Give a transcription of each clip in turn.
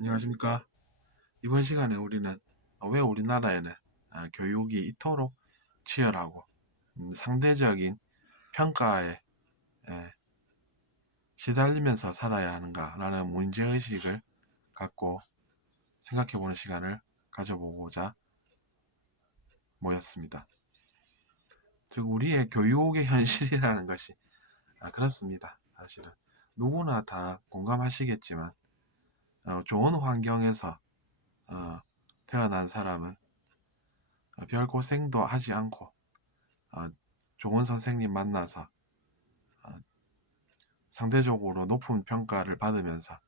안녕하십니까. 이번 시간에 우리는 왜 우리나라에는 교육이 이토록 치열하고 상대적인 평가에 예, 시달리면서 살아야 하는가라는 문제의식을 갖고 생각해보는 시간을 가져보고자 모였습니다. 즉 우리의 교육의 현실이라는 것이 그렇습니다. 사실은 누구나 다 공감하시겠지만 좋은 환경에서 어, 태어난 사람은 별 고생도 하지 않고 어, 좋은 선생님 만나서 어, 상대적으로 높은 평가를 받으면서,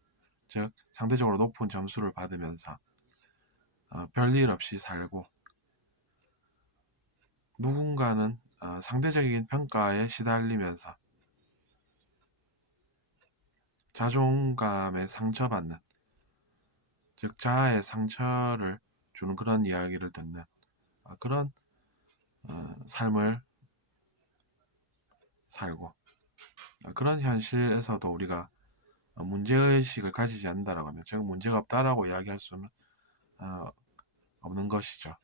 즉 상대적으로 높은 점수를 받으면서 별일 없이 살고, 누군가는 상대적인 평가에 시달리면서 자존감에 상처받는, 즉 자아의 상처를 주는 그런 이야기를 듣는 그런 삶을 살고, 그런 현실에서도 우리가 문제의식을 가지지 않는다라고 하면, 즉 문제가 없다라고 이야기할 수는 어, 없는 것이죠.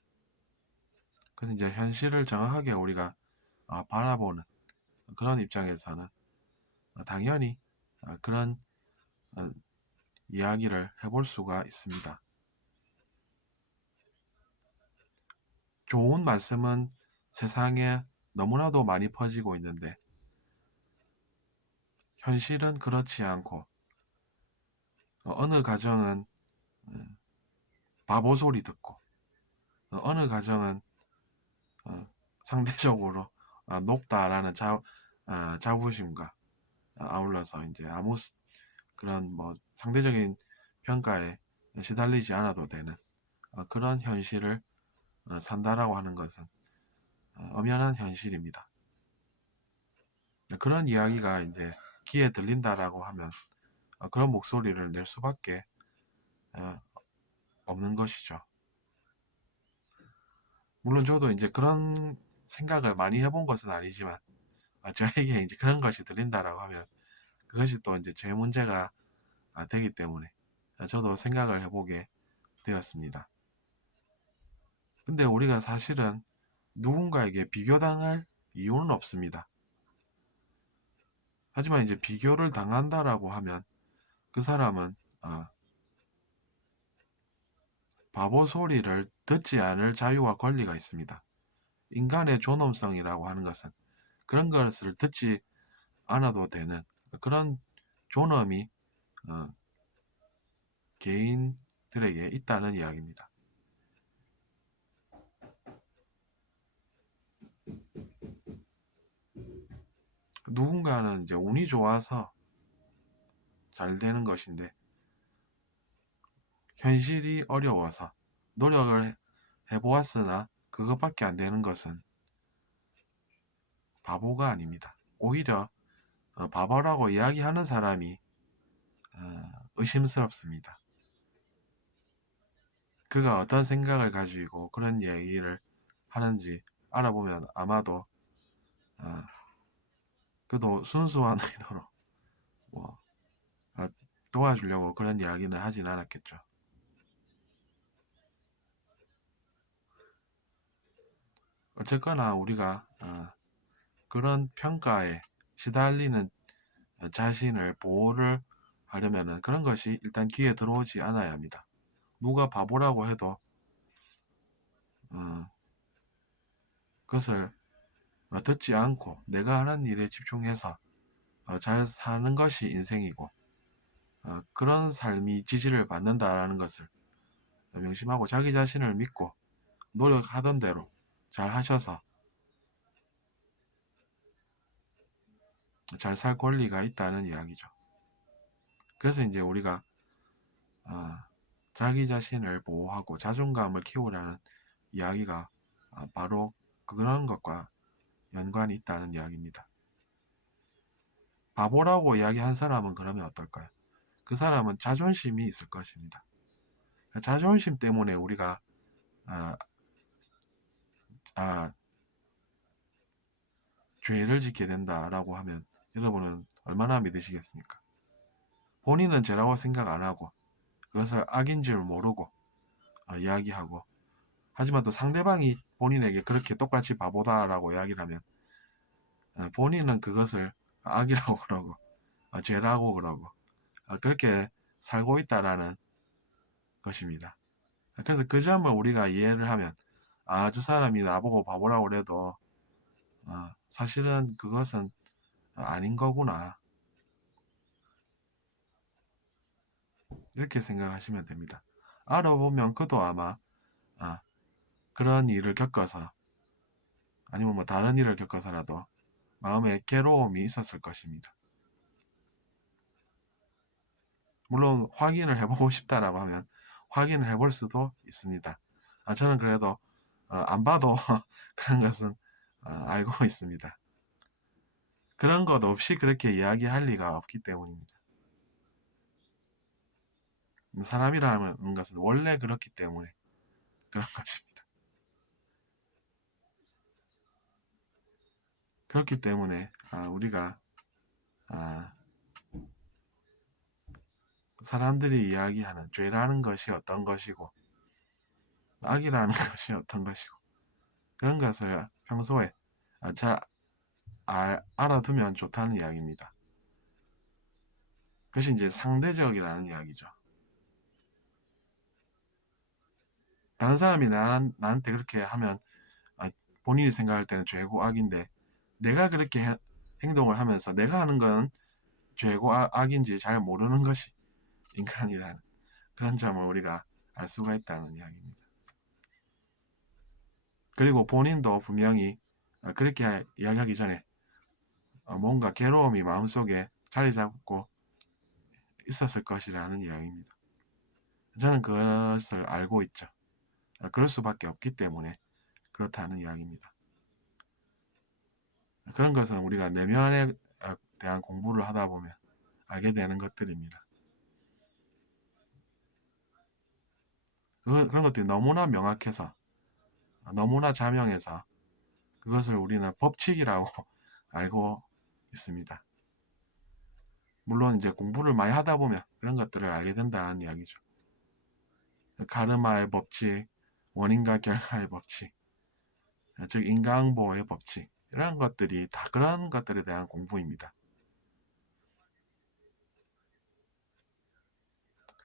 그래서 이제 현실을 정확하게 우리가 바라보는 그런 입장에서는 당연히 그런 어, 이야기를 해볼 수가 있습니다. 좋은 말씀은 세상에 너무나도 많이 퍼지고 있는데, 현실은 그렇지 않고 어느 가정은 바보 소리 듣고, 어느 가정은 상대적으로 높다라는 자부심과 아울러서 이제 그런 뭐 상대적인 평가에 시달리지 않아도 되는 그런 현실을 산다라고 하는 것은 엄연한 현실입니다. 그런 이야기가 이제 귀에 들린다라고 하면 그런 목소리를 낼 수밖에 어, 없는 것이죠. 물론 저도 이제 그런 생각을 많이 해본 것은 아니지만 저에게 이제 그런 것이 들린다라고 하면 그것이 또 이제 제 문제가 되기 때문에 저도 생각을 해보게 되었습니다. 근데 우리가 사실은 누군가에게 비교당할 이유는 없습니다. 하지만 이제 비교를 당한다라고 하면 그 사람은 바보 소리를 듣지 않을 자유와 권리가 있습니다. 인간의 존엄성이라고 하는 것은 그런 것을 듣지 않아도 되는 그런 존엄이 어, 개인들에게 있다는 이야기입니다. 누군가는 이제 운이 좋아서 잘 되는 것인데, 현실이 어려워서 노력을 해보았으나 그것밖에 안 되는 것은 바보가 아닙니다. 오히려 바보라고 이야기하는 사람이 의심스럽습니다. 그가 어떤 생각을 가지고 그런 얘기를 하는지 알아보면 아마도 어, 그도 순수한 의도로 뭐 어, 도와주려고 그런 이야기는 하진 않았겠죠. 어쨌거나 우리가 그런 평가에 시달리는 자신을 보호를 하려면은 그런 것이 일단 귀에 들어오지 않아야 합니다. 누가 바보라고 해도 어, 그것을 듣지 않고 내가 하는 일에 집중해서 잘 사는 것이 인생이고, 그런 삶이 지지를 받는다라는 것을 명심하고 자기 자신을 믿고 노력하던 대로 잘 하셔서 잘 살 권리가 있다는 이야기죠. 그래서 이제 우리가 어, 자기 자신을 보호하고 자존감을 키우라는 이야기가 바로 그런 것과 연관이 있다는 이야기입니다. 바보라고 이야기한 사람은 그러면 어떨까요? 그 사람은 자존심이 있을 것입니다. 자존심 때문에 우리가 아, 아, 죄를 짓게 된다라고 하면 여러분은 얼마나 믿으시겠습니까? 본인은 죄라고 생각 안 하고 그것을 악인 줄 모르고 이야기하고, 하지만 또 상대방이 본인에게 그렇게 똑같이 바보다라고 이야기를 하면 본인은 그것을 악이라고 그러고 죄라고 그러고 그렇게 살고 있다라는 것입니다. 그래서 그 점을 우리가 이해를 하면 저 사람이 나보고 바보라고 그래도 사실은 그것은 아닌 거구나, 이렇게 생각하시면 됩니다. 알아보면 그도 아마 아, 그런 일을 겪어서, 아니면 뭐 다른 일을 겪어서라도 마음에 괴로움이 있었을 것입니다. 물론 확인을 해보고 싶다라고 하면 확인을 해볼 수도 있습니다. 저는 그래도 안 봐도 그런 것은 알고 있습니다. 그런 것 없이 그렇게 이야기할 리가 없기 때문입니다. 사람이라는 것은 원래 그렇기 때문에 그런 것입니다. 그렇기 때문에 우리가 사람들이 이야기하는 죄라는 것이 어떤 것이고 악이라는 것이 어떤 것이고 그런 것을 평소에 잘 알아두면 좋다는 이야기입니다. 그것이 이제 상대적이라는 이야기죠. 다른 사람이 나한테 그렇게 하면 본인이 생각할 때는 죄고 악인데, 내가 그렇게 행동을 하면서 내가 하는 건 죄고 악인지 잘 모르는 것이 인간이라는 그런 점을 우리가 알 수가 있다는 이야기입니다. 그리고 본인도 분명히 그렇게 이야기하기 전에 뭔가 괴로움이 마음속에 자리 잡고 있었을 것이라는 이야기입니다. 저는 그것을 알고 있죠. 그럴 수밖에 없기 때문에 그렇다는 이야기입니다. 그런 것은 우리가 내면에 대한 공부를 하다 보면 알게 되는 것들입니다. 그런 것들이 너무나 명확해서, 너무나 자명해서 그것을 우리는 법칙이라고 알고 있습니다. 물론 이제 공부를 많이 하다 보면 그런 것들을 알게 된다는 이야기죠. 카르마의 법칙, 원인과 결과의 법칙, 즉 인과응보의 법칙, 이런 것들이 다 그런 것들에 대한 공부입니다.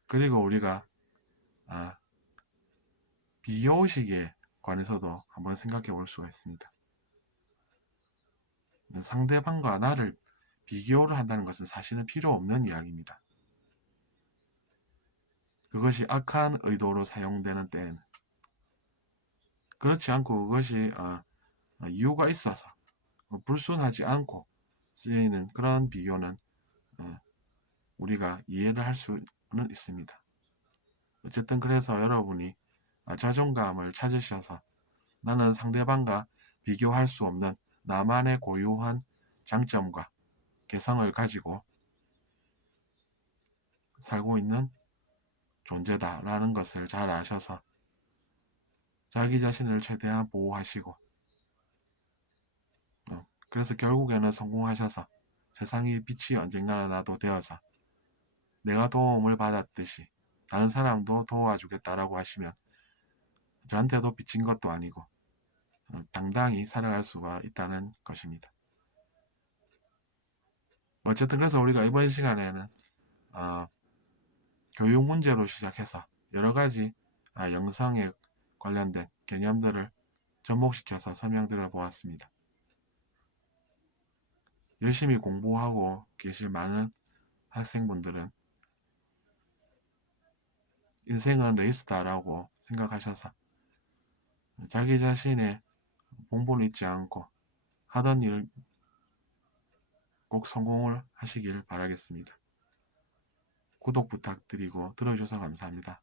그리고 우리가 비교의식에 관해서도 한번 생각해 볼 수가 있습니다. 상대방과 나를 비교를 한다는 것은 사실은 필요 없는 이야기입니다. 그것이 악한 의도로 사용되는 때에는, 그렇지 않고 그것이 이유가 있어서 불순하지 않고 쓰이는 그런 비교는 우리가 이해를 할 수는 있습니다. 어쨌든 그래서 여러분이 자존감을 찾으셔서 나는 상대방과 비교할 수 없는 나만의 고유한 장점과 개성을 가지고 살고 있는 존재다라는 것을 잘 아셔서 자기 자신을 최대한 보호하시고 그래서 결국에는 성공하셔서 세상의 빛이 언젠가는 나도 되어서 내가 도움을 받았듯이 다른 사람도 도와주겠다라고 하시면 저한테도 빚진 것도 아니고 당당히 살아갈 수가 있다는 것입니다. 어쨌든 그래서 우리가 이번 시간에는 교육 문제로 시작해서 여러 가지 영성에 관련된 개념들을 접목시켜서 설명드려 보았습니다. 열심히 공부하고 계실 많은 학생분들은 인생은 레이스다라고 생각하셔서 자기 자신의 본분 잊지 않고 하던 일 꼭 성공을 하시길 바라겠습니다. 구독 부탁드리고 들어주셔서 감사합니다.